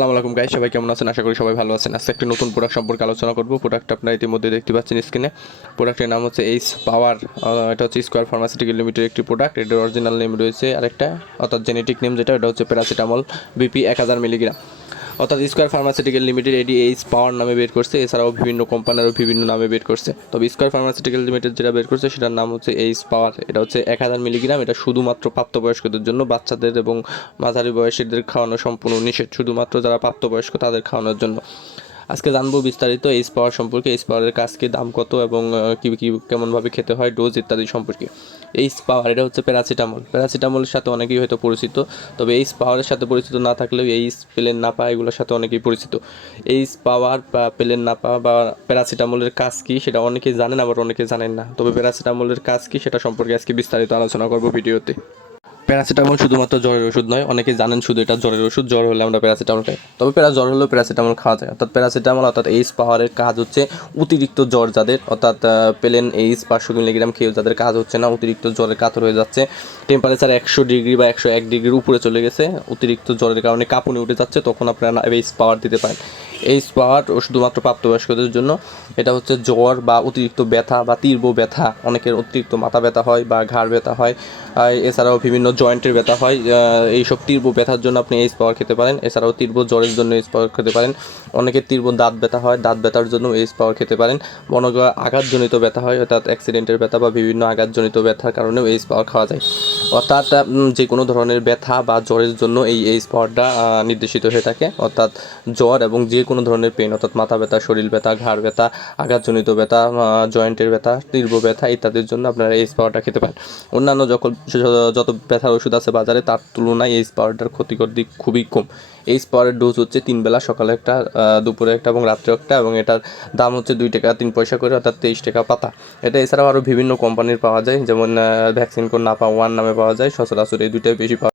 আসসালামু আলাইকুম গাইস সবাই কেমন আছেন? আশা করি সবাই ভালো আছেন। আজকে একটি নতুন প্রোডাক্ট সম্পর্কে আলোচনা করব। প্রোডাক্ট আপনারা ইতিমধ্যে দেখতে পাচ্ছেন স্ক্রিনে প্রোডাক্টের নাম হচ্ছে এইচ পাওয়ার এটা হচ্ছে স্কোয়ার ফার্মাসিউটিক্যাল লিমিটেড একটি প্রোডাক্ট এটার অরিজিনাল নেম রয়েছে আরেকটা, অর্থাৎ জেনেটিক নেম যেটা এটা হচ্ছে প্যারাসিটামল বিপি এক হাজার মিলিগ্রাম অর্থাৎ স্কোয়ার ফার্মাসিউটিক্যাল লিমিটেড এটি এইচ পাওয়ার নামে বের করছে। এছাড়াও বিভিন্ন কোম্পানিরও বিভিন্ন নামে বের করছে। তবে স্কোয়ার ফার্মাসিউটিক্যাল লিমিটেড যেটা বের করছে, সেটার নাম হচ্ছে এইচ পাওয়ার এটা হচ্ছে এক হাজার মিলিগ্রাম এটা শুধুমাত্র প্রাপ্তবয়স্কদের জন্য। বাচ্চাদের এবং মাঝারি বয়সীদের খাওয়ানো সম্পূর্ণ নিষেধ, শুধুমাত্র যারা প্রাপ্তবয়স্ক তাদের খাওয়ানোর জন্য। আজকে জানব বিস্তারিত এই পাওয়ার সম্পর্কে, এই পাওয়ারের কাজ কি, দাম কত এবং কী, কি, কেমনভাবে খেতে হয় ডোজ ইত্যাদি সম্পর্কে। এই পাওয়ার এটা হচ্ছে প্যারাসিটামল প্যারাসিটামলের সাথে অনেকেই হয়তো পরিচিত, তবে এই পাওয়ারের সাথে পরিচিত না থাকলেও এই প্লেন না পাওয়া এগুলোর সাথে অনেকেই পরিচিত। এই পাওয়ার বা প্লেন না পাওয়া বা প্যারাসিটামলের কাজ কি, সেটা অনেকেই জানেন, আবার অনেকে জানেন না। তবে প্যারাসিটামলের কাজ কি, সেটা সম্পর্কে আজকে বিস্তারিত আলোচনা করব ভিডিওতে। প্যারাসিটামল শুধুমাত্র জ্বরের ওষুধ নয় অনেকে জানেন শুধু এটা জ্বরের ওষুধ, জ্বর হলে আমরা প্যারাসিটামল খাই। তবে প্যারা জ্বর হলেও প্যারাসিটামল খাওয়া যায়। অর্থাৎ প্যারাসিটামল, অর্থাৎ এইচ পাওয়ারের কাজ হচ্ছে অতিরিক্ত জ্বর যাদের, অর্থাৎ প্লেন এইচ পাঁচশো মিলিগ্রাম খেয়েও যাদের কাজ হচ্ছে না, অতিরিক্ত জ্বরের কাতর হয়ে যাচ্ছে। টেম্পারেচার একশো ডিগ্রি বা একশো এক ডিগ্রির উপরে চলে গেছে। অতিরিক্ত জ্বরের কারণে কাঁপুনি উঠে যাচ্ছে, তখন আপনারা এইচ পাওয়ার দিতে পারেন। এইচ পাওয়ার শুধুমাত্র প্রাপ্তবয়স্কদের জন্য। এটা হচ্ছে জ্বর বা অতিরিক্ত ব্যথা বা তীব্র ব্যথা। অনেকের অতিরিক্ত মাথা ব্যথা হয় বা ঘাড় ব্যথা হয়। এছাড়াও বিভিন্ন জয়েন্টের ব্যথা হয়। এইসব তীব্র ব্যথার জন্য আপনি এইচ পাওয়ার খেতে পারেন। এছাড়াও তীব্র জ্বরের জন্য এইচ পাওয়ার খেতে পারেন। অনেকের তীব্র দাঁত ব্যথা হয়। দাঁত ব্যথার জন্য এইচ পাওয়ার খেতে পারেন। করো আঘাতজনিত ব্যথা হয়, অর্থাৎ অ্যাক্সিডেন্টের ব্যথা বা বিভিন্ন আঘাতজনিত ব্যথার কারণেও এইচ পাওয়ার খাওয়া যায়। অর্থাৎ যে কোনো ধরনের ব্যথা বা জ্বরের জন্য এই এই স্পটটা নির্দেশিত হয়ে থাকে। অর্থাৎ জ্বর এবং যে কোনো ধরনের পেন অর্থাৎ মাথা ব্যথা, শরীর ব্যথা, ঘাড় ব্যথা, আঘাতজনিত ব্যথা জয়েন্টের ব্যথা, তীব্র ব্যথা ইত্যাদির জন্য আপনারা এই স্পটটা খেতে পারেন। অন্যান্য যখন, যত ব্যথার ওষুধ আছে বাজারে, তার তুলনায় এই স্পটটার ক্ষতিকর দিক খুবই কম। এইচ স্পরের ডোজ হচ্ছে তিন বেলা সকালে একটা দুপুরে একটা এবং রাত্রে একটা এবং এটার দাম হচ্ছে দুই টাকা তিন পয়সা করে অর্থাৎ তেইশ টাকা পাতা। এটা এছাড়াও আরও বিভিন্ন কোম্পানির পাওয়া যায়, যেমন ভ্যাকসিন কোন নাপা ওয়ান নামে পাওয়া যায়, সচরাচর এই দুইটাই বেশি পাওয়া